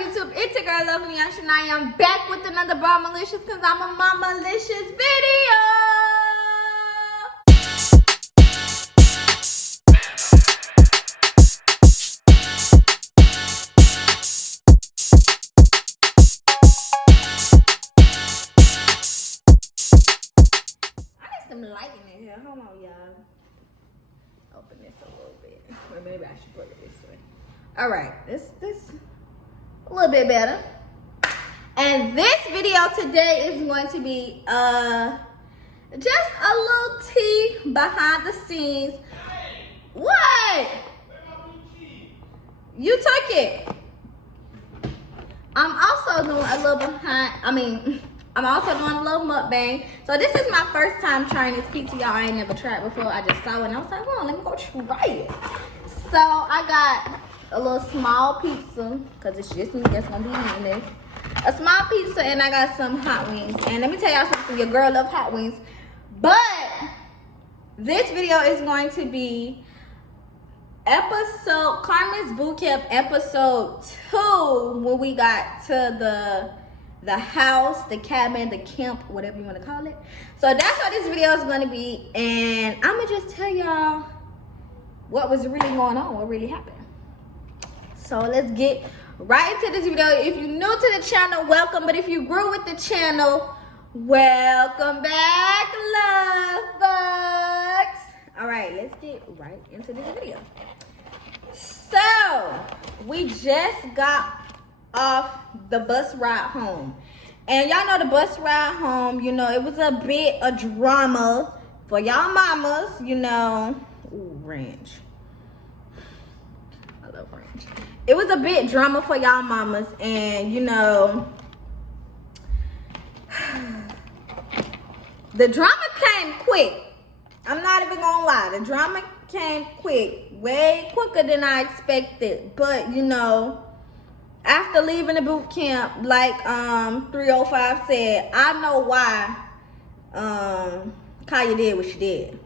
YouTube? It's your girl, Lovely and I am back with another Mama-licious because I'm a Mama-licious video. I need some lighting in here. Hold on, y'all. Open this a little bit. Or maybe I should put it this way. All right, this a little bit better. And this video today is going to be just a little tea behind the scenes. What? You took it. I'm also doing a little I'm also doing a little mukbang. So this is my first time trying this pizza, y'all. I ain't never tried before. I just saw it and I was like, oh, let me go try it. So I got a little small pizza, because it's just me that's gonna be eating this. A small pizza, and I got some hot wings. And let me tell y'all something, your girl love hot wings. But this video is going to be Carmen's Bootcamp episode 2, when we got to the house, the cabin, the camp, whatever you want to call it. So that's what this video is going to be. And I'm going to just tell y'all what was really going on, what really happened. So let's get right into this video. If you're new to the channel, welcome. But if you grew with the channel, welcome back, love bugs. All right, let's get right into this video. So we just got off the bus ride home. And y'all know the bus ride home, you know, it was a bit of drama for y'all mamas, you know. Ooh, ranch. I love ranch. It was a bit drama for y'all mamas, and you know, the drama came quick. I'm not even gonna lie, the drama came quick, way quicker than I expected. But you know, after leaving the boot camp, like 305 said, I know why Kaya did what she did.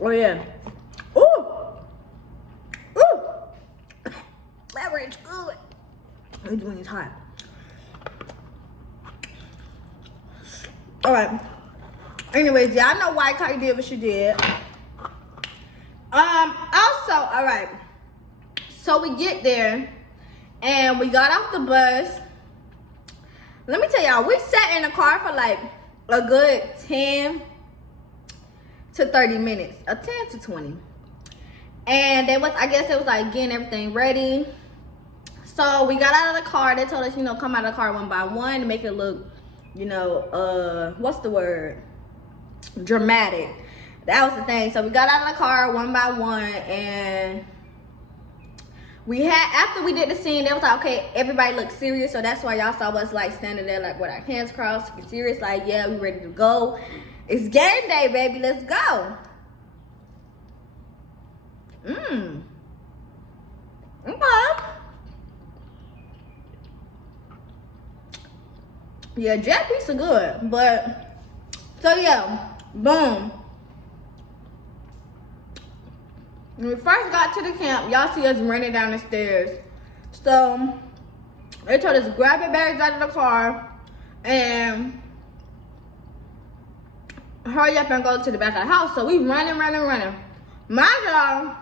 Oh yeah. Ooh. Ooh. That ranch good. We're doing this hot. Alright. Anyways, y'all know why Kaya did what she did. Also, alright. So we get there and we got off the bus. Let me tell y'all, we sat in the car for like a good 10 to 30 minutes, 10 to 20. And I guess it was like getting everything ready. So we got out of the car. They told us, you know, come out of the car one by one to make it look, you know, what's the word? Dramatic. That was the thing. So we got out of the car one by one, and after we did the scene, they was like, okay, everybody look serious. So that's why y'all saw us like standing there like with our hands crossed, serious, like, yeah, we ready to go. It's game day, baby. Let's go. Okay. Yeah, Jack pizza good, but so yeah, boom. When we first got to the camp, y'all see us running down the stairs. So they told us to grab your bags out of the car and hurry up and go to the back of the house. So we running. Mind y'all,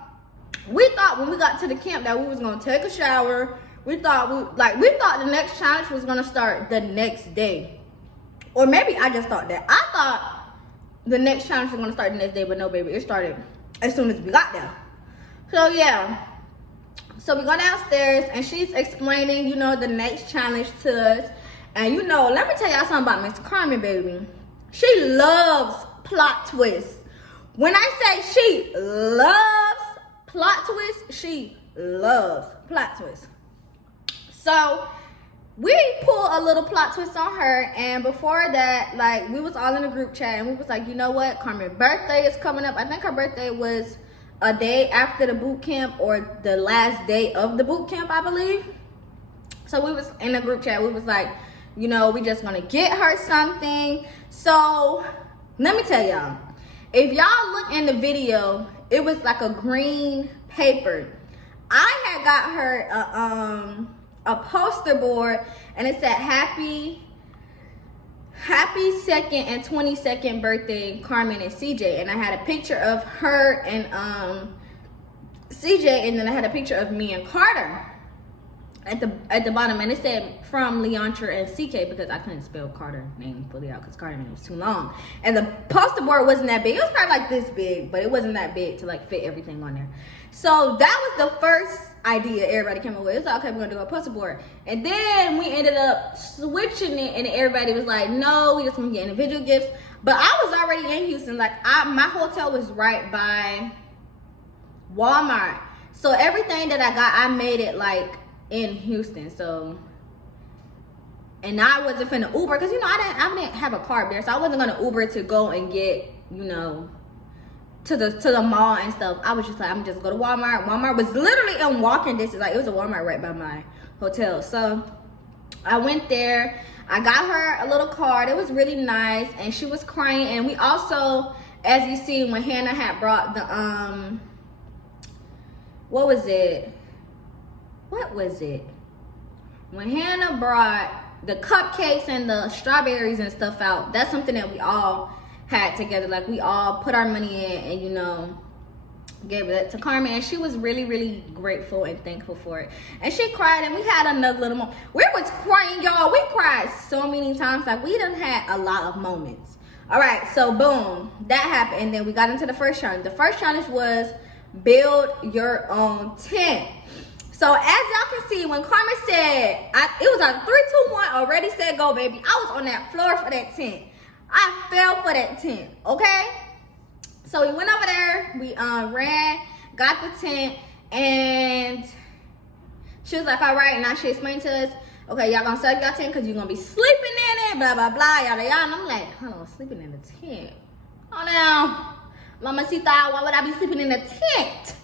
we thought when we got to the camp that we was gonna take a shower. We thought the next challenge was gonna start the next day. Or maybe I just thought that. I thought the next challenge was gonna start the next day, but no, baby, it started as soon as we got there. So yeah. So we go downstairs and she's explaining, you know, the next challenge to us. And you know, let me tell y'all something about Miss Carmen, baby. She loves plot twists. When I say she loves plot twists, she loves plot twists. So we pulled a little plot twist on her, and before that, like, we was all in a group chat and we was like, you know what, Carmen's birthday is coming up. I think her birthday was a day after the boot camp, or the last day of the boot camp, I believe. So we was in a group chat. We was like, you know, we just gonna get her something. So let me tell y'all, If y'all look in the video, it was like a green paper. I had got her a poster board, and it said happy 2nd and 22nd birthday, Carmen and CJ. And I had a picture of her and CJ, and then I had a picture of me and Carter at the bottom, and it said from Leontra and CK, because I couldn't spell Carter name fully out because Carter name was too long. And the poster board wasn't that big. It was probably like this big, but it wasn't that big to like fit everything on there. So that was the first idea everybody came up with. It's like, okay, we're gonna do a poster board. And then we ended up switching it, and everybody was like, no, we just want to get individual gifts. But I was already in Houston. Like, my hotel was right by Walmart. So everything that I got, I made it like in Houston. So, and I wasn't finna Uber, because, you know, I didn't have a car there. So I wasn't gonna Uber to go and get, you know, to the mall and stuff. I was just like, I'm just go to Walmart. Walmart was literally in walking distance. Like, it was a Walmart right by my hotel. So I went there. I got her a little card. It was really nice, and she was crying. And we also, as you see, when Hannah had brought the what was it? When Hannah brought the cupcakes and the strawberries and stuff out, that's something that we all had together. Like, we all put our money in and, you know, gave it to Carmen, and she was really, really grateful and thankful for it. And she cried, and we had another little moment. We was crying, y'all. We cried so many times. Like, we done had a lot of moments. All right, so boom, that happened, and then we got into the first challenge. The first challenge was build your own tent. So as y'all can see, when Carmen said, it was a 3, 2, 1, already said go, baby. I was on that floor for that tent. I fell for that tent, okay? So we went over there, we ran, got the tent, and she was like, all right, now she explained to us, okay, y'all gonna set up your tent because you're gonna be sleeping in it, blah, blah, blah, yada, yada. And I'm like, hold on, sleeping in the tent? Oh, now, Mamacita, why would I be sleeping in the tent?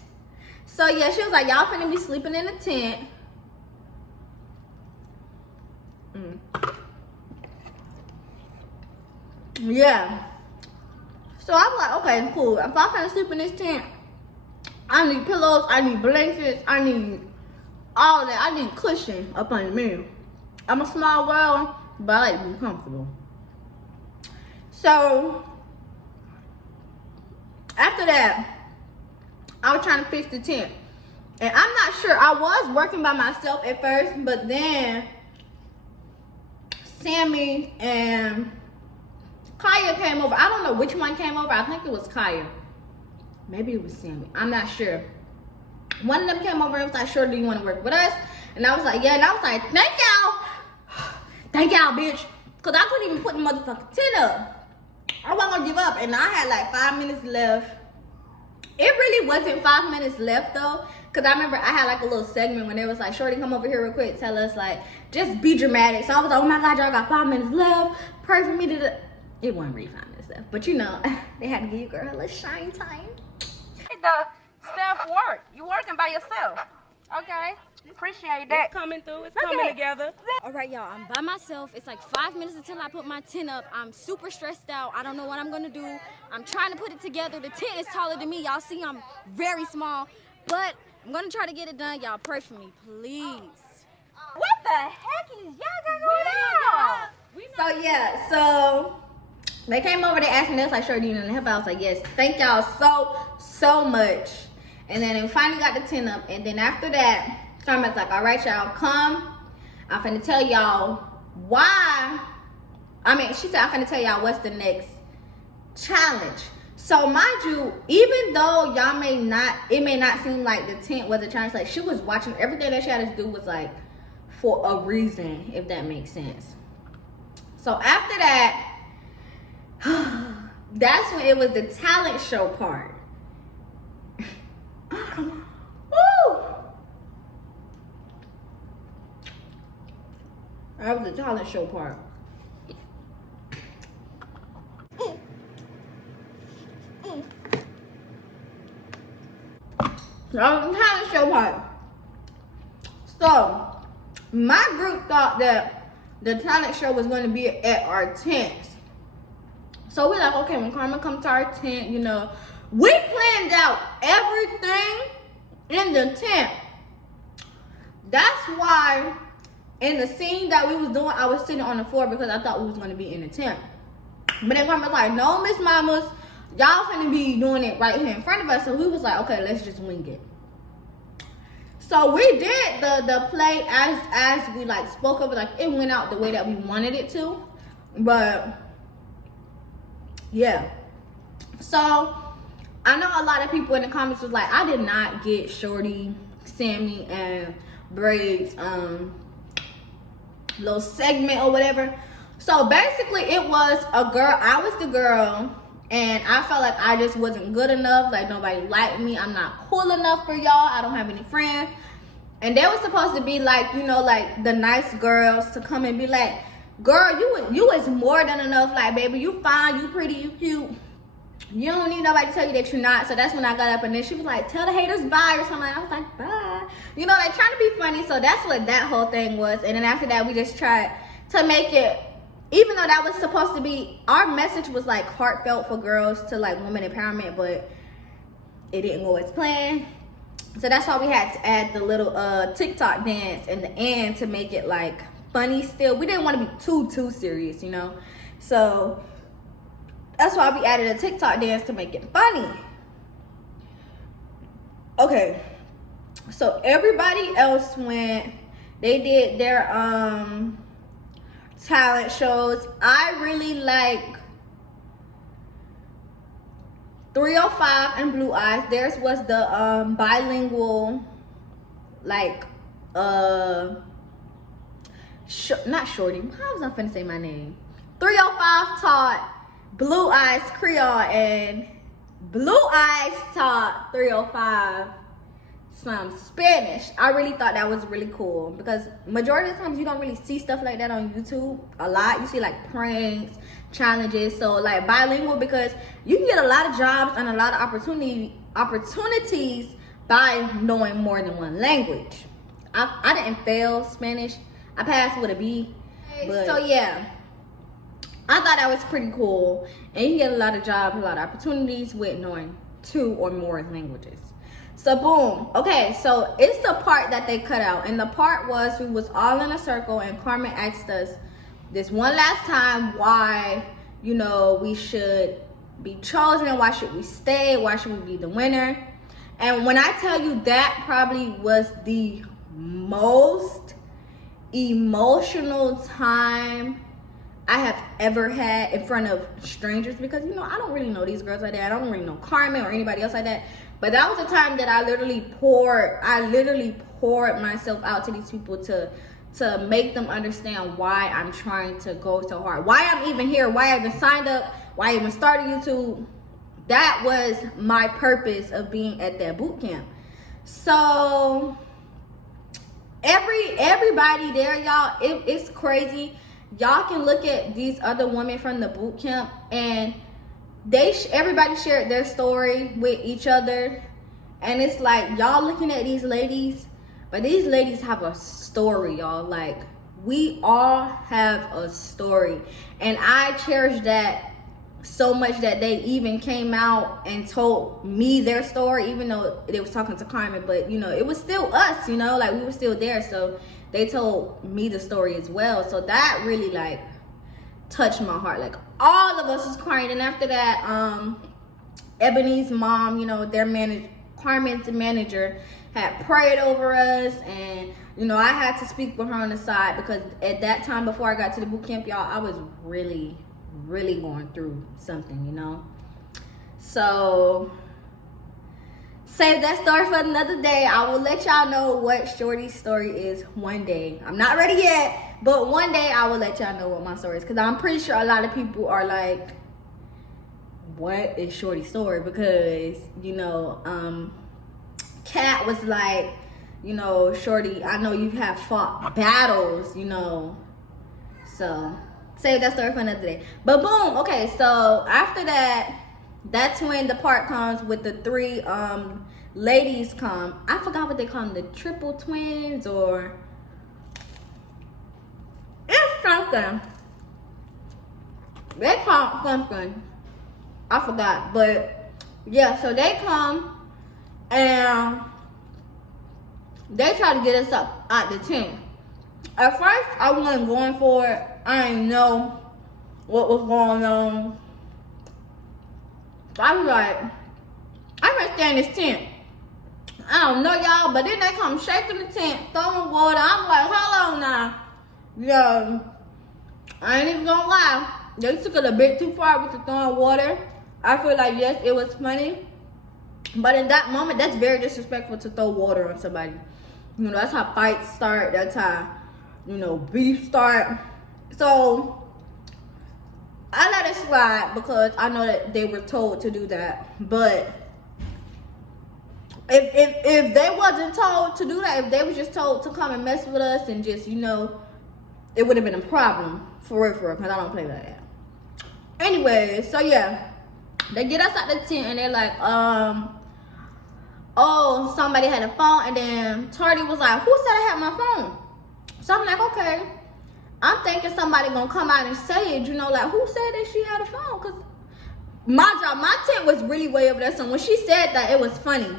So yeah, she was like, y'all finna be sleeping in the tent. Yeah. So I'm like, okay, cool. If I'm finna sleep in this tent, I need pillows, I need blankets, I need all that. I need cushion up under me. I'm a small girl, but I like to be comfortable. So after that, I was trying to fix the tent. And I'm not sure, I was working by myself at first, but then Sammy and Kaya came over. I don't know which one came over. I think it was Kaya. Maybe it was Sammy. I'm not sure. One of them came over and was like, sure, do you want to work with us? And I was like, yeah. And I was like, thank y'all. Thank y'all, bitch. Because I couldn't even put the motherfucking tent up. I wasn't going to give up. And I had like 5 minutes left. It really wasn't 5 minutes left, though. Because I remember I had like a little segment when they was like, shorty, come over here real quick. Tell us, like, just be dramatic. So I was like, oh my God, y'all got 5 minutes left. Pray for me to... It wasn't really 5 minutes left. But you know, they had to give you girl a little shine time. The self-work. You working by yourself. Okay. Appreciate that. It's coming through. It's coming together. All right, y'all. I'm by myself. It's like 5 minutes until I put my tent up. I'm super stressed out. I don't know what I'm going to do. I'm trying to put it together. The tent is taller than me. Y'all see I'm very small. But I'm going to try to get it done. Y'all pray for me, please. What the heck is y'all got going on? So, yeah. So, they came over. They asked me, they was like, sure, do you need help? I was like, yes. Thank y'all so much. And then we finally got the tent up. And then after that, Carmen's like, all right, y'all, come. I'm finna tell y'all why. She said, I'm finna tell y'all what's the next challenge. So mind you, even though y'all it may not seem like the tent was a challenge, like she was watching everything that she had to do was like for a reason, if that makes sense. So after that, that's when it was the talent show part. Woo! That was the talent show part. That was the talent show part. So, my group thought that the talent show was going to be at our tents. So So we're like, okay, when Carmen comes to our tent, you know, we planned out everything in the tent. That's why in the scene that we was doing, I was sitting on the floor because I thought we was going to be in the tent. But then Carmen was like, no, Miss Mamas, y'all finna be doing it right here in front of us. So we was like, okay, let's just wing it. So we did the play as we like spoke of it. Like it went out the way that we wanted it to. But yeah. So I know a lot of people in the comments was like, I did not get Shorty, Sammy, and Braid's little segment or whatever. So basically it was a girl, I was the girl, and I felt like I just wasn't good enough, like nobody liked me, I'm not cool enough for y'all, I don't have any friends. And they were supposed to be like, you know, like the nice girls to come and be like, girl, you is more than enough, like baby, you fine, you pretty, you cute. You don't need nobody to tell you that you're not. So that's when I got up, and then she was like, tell the haters bye or something. I was like, bye. You know, like trying to be funny. So that's what that whole thing was. And then after that, we just tried to make it, even though that was supposed to be, our message was like heartfelt for girls to like women empowerment, but it didn't go as planned. So that's why we had to add the little TikTok dance in the end to make it like funny still. We didn't want to be too serious, you know. So that's why we added a TikTok dance to make it funny. Okay, so everybody else went. They did their talent shows. I really like 305 and Blue Eyes. Theirs was the bilingual, like not Shorty. How was I finna say my name? 305 taught Blue Eyes Creole, and Blue Eyes taught 305 some Spanish. I really thought that was really cool because majority of the times you don't really see stuff like that on YouTube a lot. You see like pranks, challenges. So like bilingual, because you can get a lot of jobs and a lot of opportunities by knowing more than one language. I didn't fail Spanish. I passed with a B. But so yeah, I thought that was pretty cool, and you get a lot of jobs, a lot of opportunities with knowing 2 or more languages. So boom. Okay, so it's the part that they cut out, and the part was we was all in a circle, and Carmen asked us this one last time why, you know, we should be chosen, why should we stay, why should we be the winner. And when I tell you, that probably was the most emotional time I have ever had in front of strangers, because you know I don't really know these girls like that. I don't really know Carmen or anybody else like that. But that was the time that I literally poured myself out to these people to make them understand why I'm trying to go so hard, why I'm even here, why I even signed up, why I even started YouTube. That was my purpose of being at that boot camp. So everybody there, y'all, it's crazy. Y'all can look at these other women from the boot camp, and everybody shared their story with each other, and it's like y'all looking at these ladies, but these ladies have a story, y'all. Like we all have a story, and I cherish that so much that they even came out and told me their story, even though they was talking to Carmen, but you know it was still us, you know, like we were still there. So they told me the story as well. So that really like touched my heart. Like all of us was crying. And after that, Ebony's mom, you know, Carmen's manager had prayed over us, and you know I had to speak with her on the side, because at that time before I got to the boot camp, y'all, I was really going through something, you know. So save that story for another day. I will let y'all know what Shorty's story is one day. I'm not ready yet, but one day I will let y'all know what my story is, because I'm pretty sure a lot of people are like, what is Shorty's story? Because you know Kat was like, you know, Shorty, I know you have fought battles, you know, so save that story for another day. But boom, okay, so after that, that's when the part comes with the 3 ladies come. I forgot what they call them, the triple twins, or it's something. They called something. I forgot. But yeah, so they come and they try to get us up out the tent. At first, I wasn't going for it. I didn't know what was going on. I was like, I'm gonna stay in this tent. I don't know y'all, but then they come shaking the tent, throwing water. I'm like, hold on now. Yeah, I ain't even gonna lie. They took it a bit too far with the throwing water. I feel like, yes, it was funny. But in that moment, that's very disrespectful to throw water on somebody. You know, that's how fights start. That's how, you know, beef start. So, I let it slide because I know that they were told to do that. But if they wasn't told to do that, if they was just told to come and mess with us and just, you know, it would have been a problem for real, because I don't play like that. Anyway, so yeah, they get us out the tent and they're like, oh, somebody had a phone, and then Tardy was like, who said I had my phone? So I'm like, okay. I'm thinking somebody gonna come out and say it, you know, like, who said that she had a phone? Because my tent was really way over there. So when she said that, it was funny.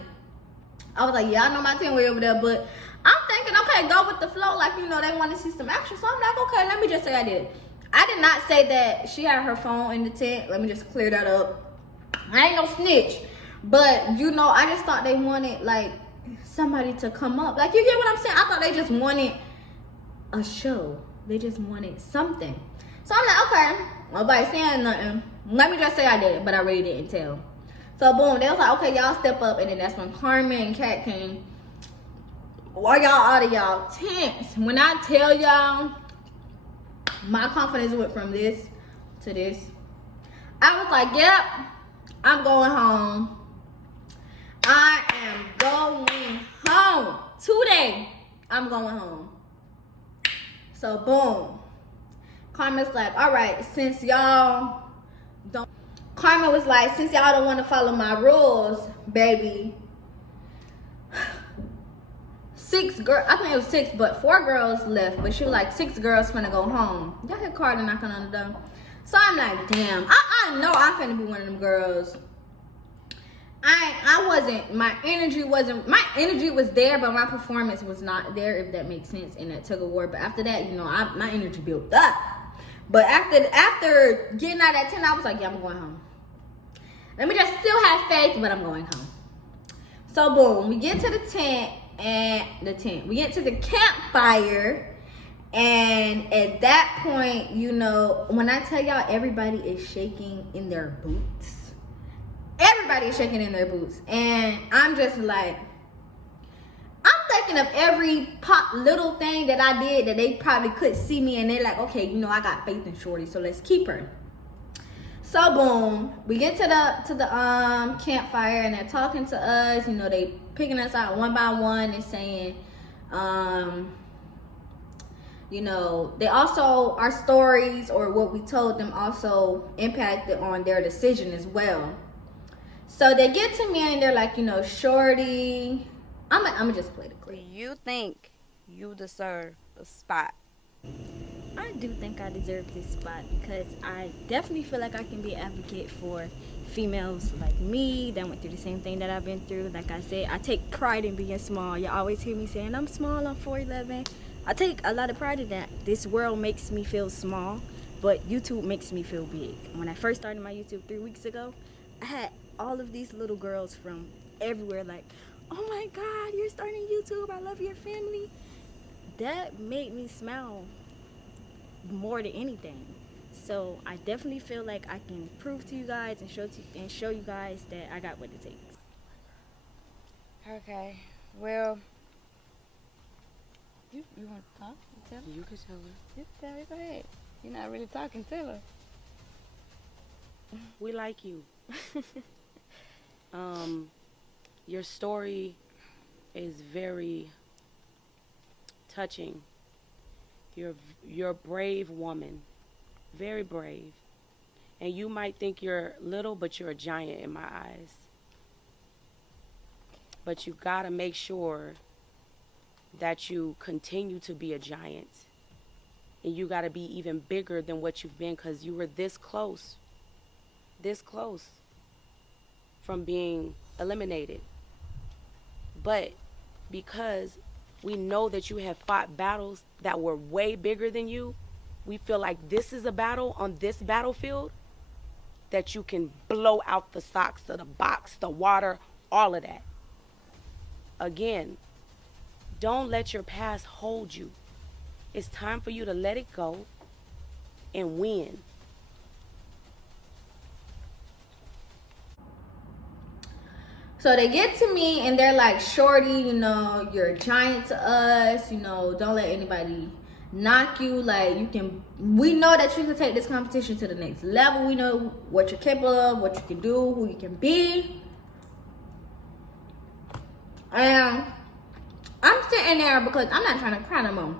I was like, yeah, I know my tent way over there, but I'm thinking, okay, go with the flow. Like, you know, they want to see some action. So I'm like, okay, let me just say I did. I did not say that she had her phone in the tent. Let me just clear that up. I ain't no snitch. But, you know, I just thought they wanted, like, somebody to come up. Like, you get what I'm saying? I thought they just wanted a show. They just wanted something. So I'm like, okay, nobody saying nothing. Let me just say I did it, but I really didn't tell. So, boom, they was like, okay, y'all step up. And then that's when Carmen and Kat came. Why y'all out of y'all tents? When I tell y'all, my confidence went from this to this. I was like, yep, I'm going home. I am going home. Today, I'm going home. So, boom. Carmen's like, all right, since y'all don't... Carmen was like, since y'all don't want to follow my rules, baby. 6 girls, I think it was 6, but 4 girls left. But she was like, 6 girls finna go home. Y'all hear Carter knocking on the door? So I'm like, damn, I know I'm finna be one of them girls. I wasn't, my energy was there, but my performance was not there, if that makes sense, in that tug of war. But after that, you know, my energy built up. But after getting out of that tent, I was like, yeah, I'm going home. Let me just still have faith, but I'm going home. So boom, we get to the tent, we get to the campfire, and at that point, you know, when I tell y'all everybody is shaking in their boots. Everybody is shaking in their boots. And I'm just like, I'm thinking of every little thing that I did that they probably could see me, and they're like, okay, you know, I got faith in Shorty, so let's keep her. So boom, we get to the campfire, and they're talking to us, you know, they picking us out one by one and saying, you know, they also, our stories or what we told them also impacted on their decision as well. So they get to me and they're like, you know, Shorty, I'm gonna just play the clip. You think you deserve a spot? I do think I deserve this spot because I definitely feel like I can be an advocate for females like me that went through the same thing that I've been through. Like I said, I take pride in being small. You always hear me saying, I'm small, I'm 4'11". I take a lot of pride in that. This world makes me feel small, but YouTube makes me feel big. When I first started my YouTube 3 weeks ago, I had all of these little girls from everywhere like, oh my God, you're starting YouTube, I love your family. That made me smile more than anything. So I definitely feel like I can prove to you guys and show you guys that I got what it takes. Okay, well, you want to talk? Tell her? You can tell her. You tell her, go ahead. You're not really talking, tell her. We like you. Your story is very touching. You're a brave woman, very brave. And you might think you're little, but you're a giant in my eyes. But you gotta make sure that you continue to be a giant. And you got to be even bigger than what you've been, because you were this close from being eliminated. But because we know that you have fought battles that were way bigger than you, we feel like this is a battle on this battlefield that you can blow out the socks, the box, the water, all of that. Again, don't let your past hold you. It's time for you to let it go and win. So they get to me and they're like, shorty, you know, you're a giant to us, you know, don't let anybody knock you. Like, we know that you can take this competition to the next level. We know what you're capable of, what you can do, who you can be. And I'm sitting there because I'm not trying to cry no more.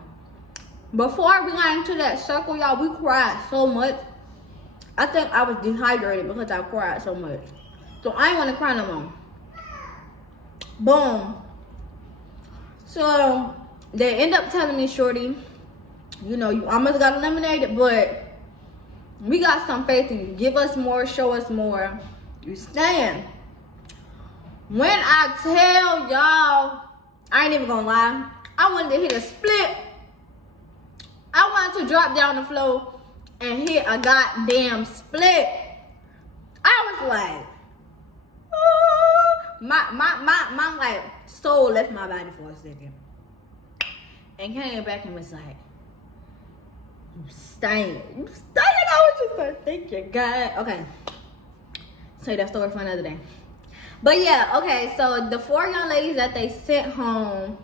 Before we got into that circle, y'all, we cried so much. I think I was dehydrated because I cried so much. So I ain't want to cry no more. Boom. So they end up telling me, shorty, you know, you almost got eliminated, but we got some faith in you. Give us more, show us more. You stand. When I tell y'all, I ain't even gonna lie, I wanted to hit a split. I wanted to drop down the floor and hit a goddamn split. I was like, my like soul left my body for a second and came back and was like, you staying. I was just like, thank you, God. Okay, tell you that story for another day. But yeah, okay, so the 4 young ladies that they sent home,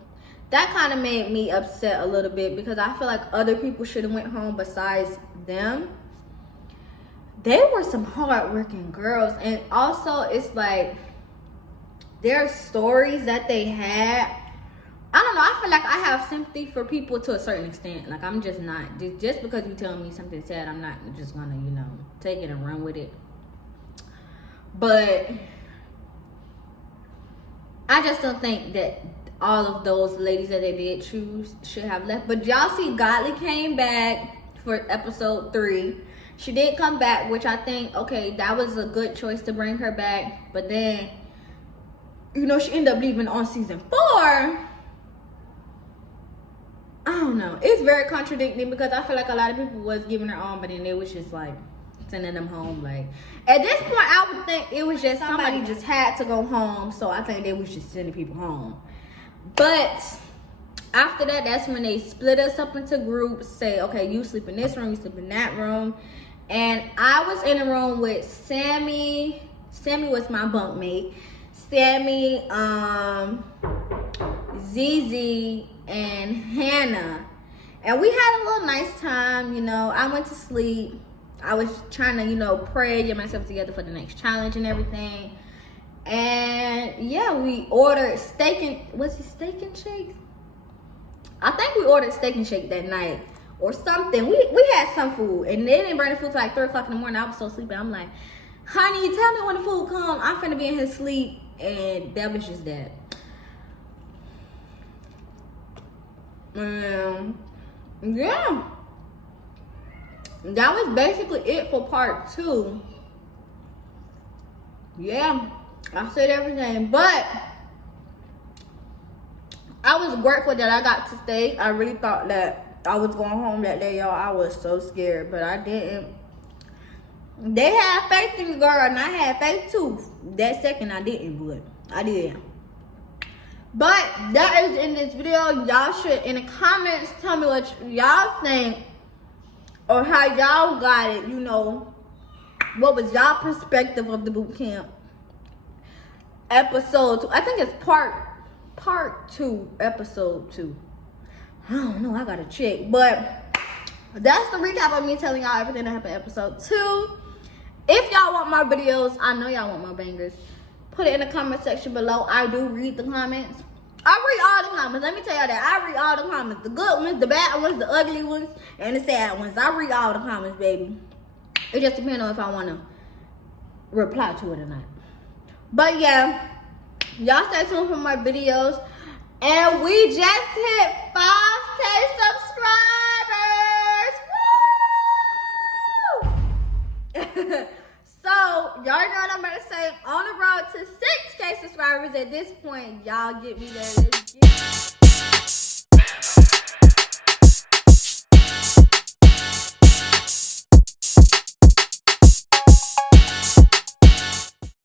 that kind of made me upset a little bit because I feel like other people should have went home besides them. They were some hard-working girls, and also it's like their stories that they had, I don't know, I feel like I have sympathy for people to a certain extent. Like, I'm just not, just because you tell me something sad, I'm not just gonna, you know, take it and run with it. But I just don't think that all of those ladies that they did choose should have left. But y'all see, Godly came back for episode 3. She did come back, which I think, okay, that was a good choice to bring her back. But then, you know, she ended up leaving on season 4. I don't know. It's very contradicting because I feel like a lot of people was giving her on, but then it was just like sending them home. Like, at this point, I would think it was just somebody just had to go home. So I think they was just sending people home. But after that, that's when they split us up into groups. Say, okay, you sleep in this room, you sleep in that room. And I was in a room with Sammy. Sammy was my bunkmate. Sammy, ZZ, and Hannah. And we had a little nice time, you know. I went to sleep. I was trying to, you know, pray, get myself together for the next challenge and everything. And yeah, we ordered steak and shake? I think we ordered steak and shake that night or something. We had some food, and they didn't bring the food till like 3 o'clock in the morning. I was so sleepy. I'm like, honey, tell me when the food comes. I'm finna be in his sleep. And that was just that. Yeah. That was basically it for part 2. Yeah, I said everything, but I was grateful that I got to stay. I really thought that I was going home that day, y'all. I was so scared, but I didn't. They had faith in the girl, and I had faith too. That second I didn't, but I did. But that is in this video. Y'all should, in the comments, tell me what y'all think or how y'all got it. You know, what was y'all perspective of the boot camp episode 2? I think it's part 2, episode 2. I don't know, I gotta check. But that's the recap of me telling y'all everything that happened in episode 2. If y'all want more videos, I know y'all want more bangers, put it in the comment section below. I do read the comments. I read all the comments. Let me tell y'all that. I read all the comments. The good ones, the bad ones, the ugly ones, and the sad ones. I read all the comments, baby. It just depends on if I want to reply to it or not. But yeah, y'all stay tuned for more videos. And we just hit 5K subscribers. So, y'all know what I'm about to say. On the road to 6K subscribers at this point. Y'all get me there. Let's get it.